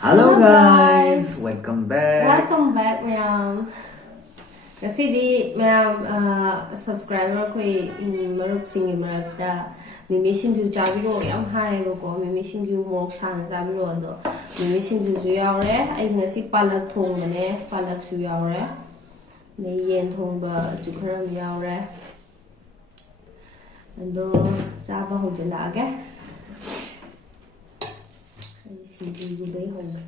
Hello Hello guys, guys! welcome back. Welcome back ma'am. Ngasidi ma'am subscriber koi marup singi marakta mimi singju chabiro yam hai ko mimi singju mok san chabiro ando mimi singju ju yaure ai ngasi palak thong mane palak su yaure ne yen thong ba ju kharam yaure ando chaba hojala age ai singju ju dei home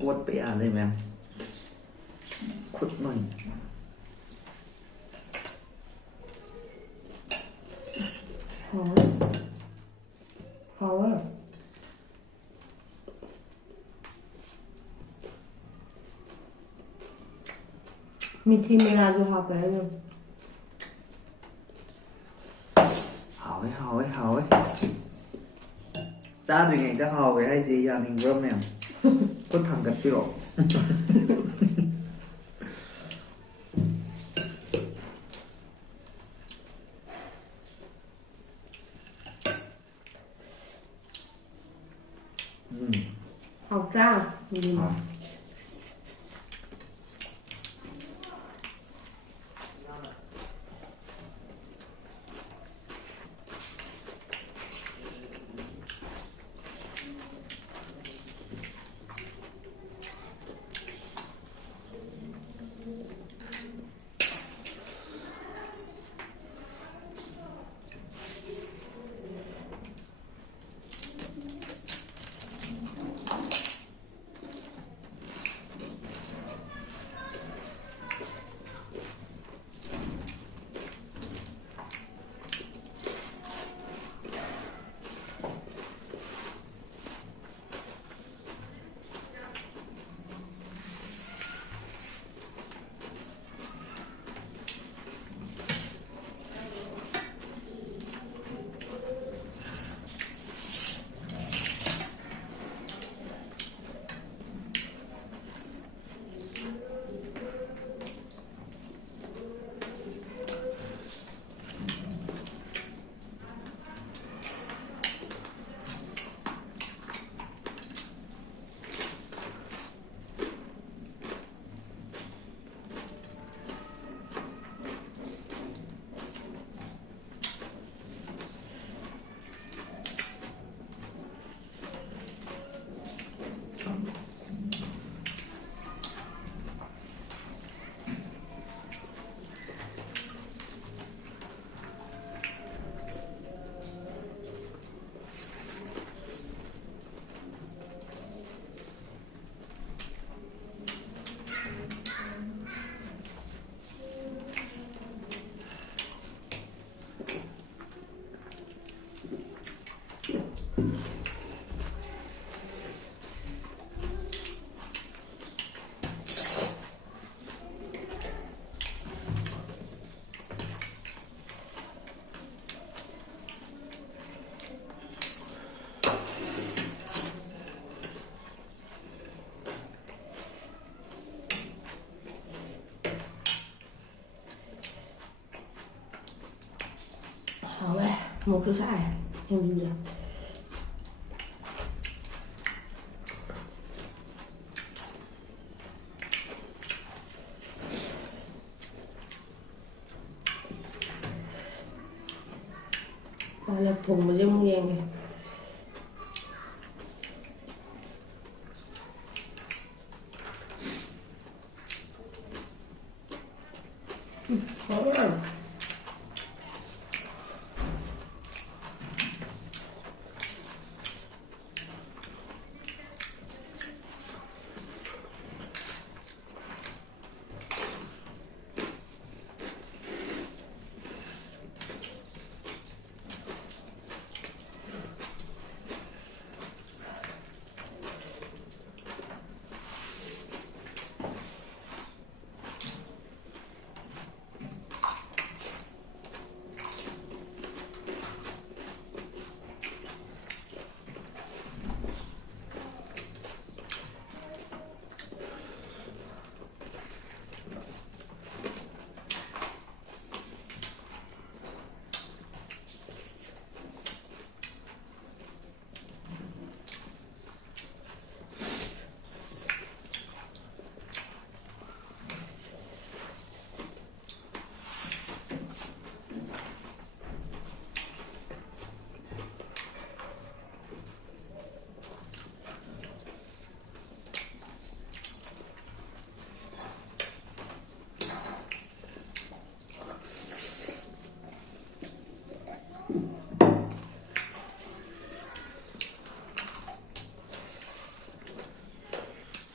Quất bé à đây em. Khuất mình. Power. मीठी मिला जो हाँ पे Hỏi. Cha thì ngày ta hỏi hay gì à mình rơm em. Khuất thằng gật biểu. học ra học đấy một chút sai em nhìn được là thùng mà dâm đen này khó rồi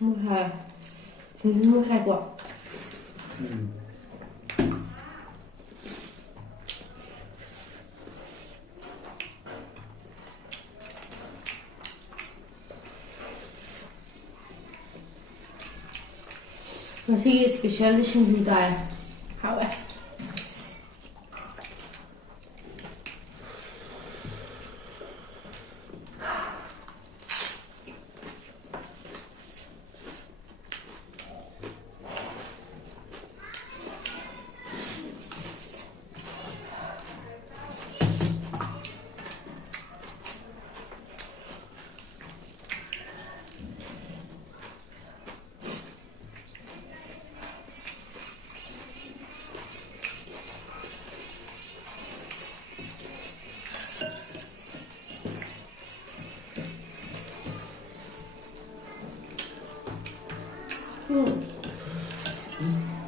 木菜过。Masih spesial di sini juga ya. Hao eh.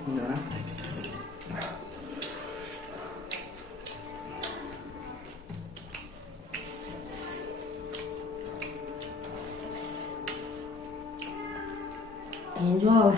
Nữa. Enjoy.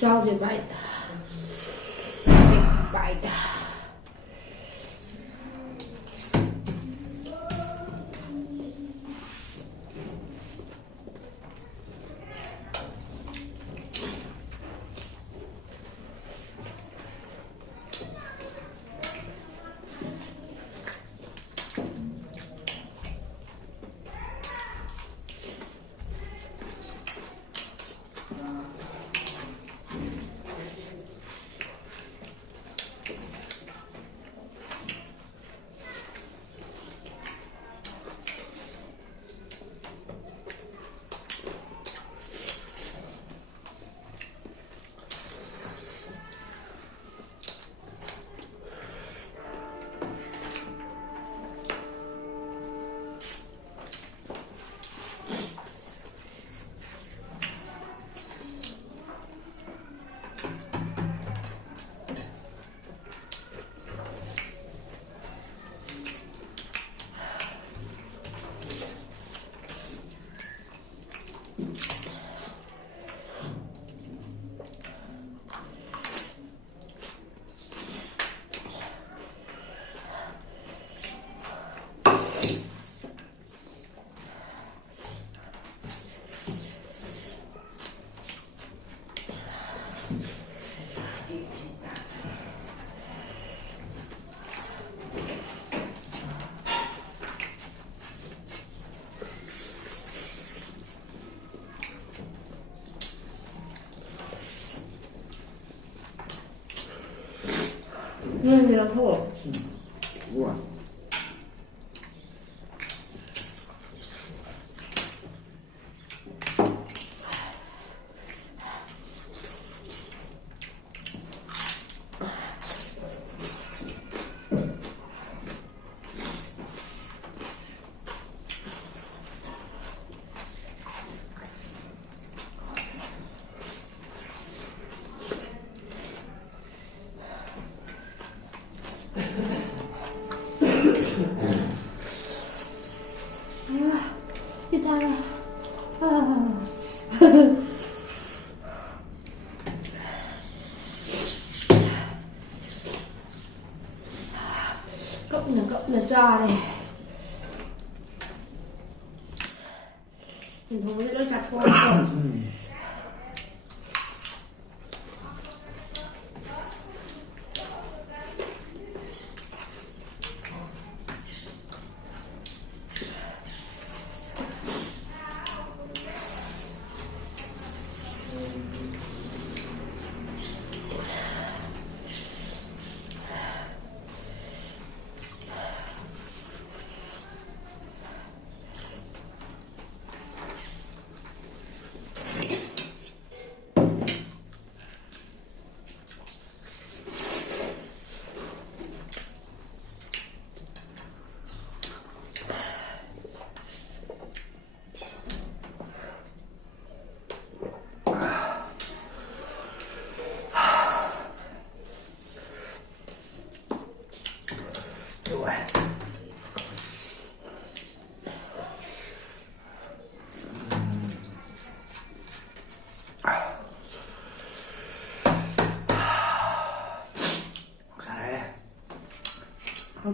Chào chị bite. Big bite. Hindi lang po. Wow. ꯆꯥꯔꯦ ꯊꯣꯡꯕꯗꯤ ꯂꯣꯏ ꯆꯥꯊꯣꯛꯑꯒ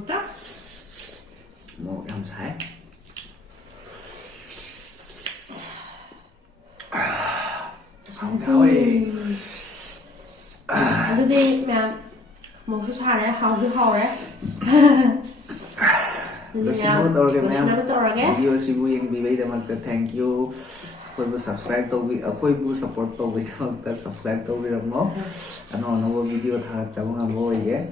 Hả? Một dòng sải. Không rồi. Đi mẹ một số xài đấy, hầu đấy. Video sibu yang bibay damagta thank you. Ako'y subscribe to ako'y support to bibay damagta subscribe to biramo. Ano video thagat sa mga boy eh.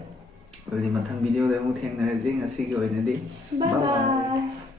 Pwede matang video dahil mo tiyang narajing asige o na di. Bye bye.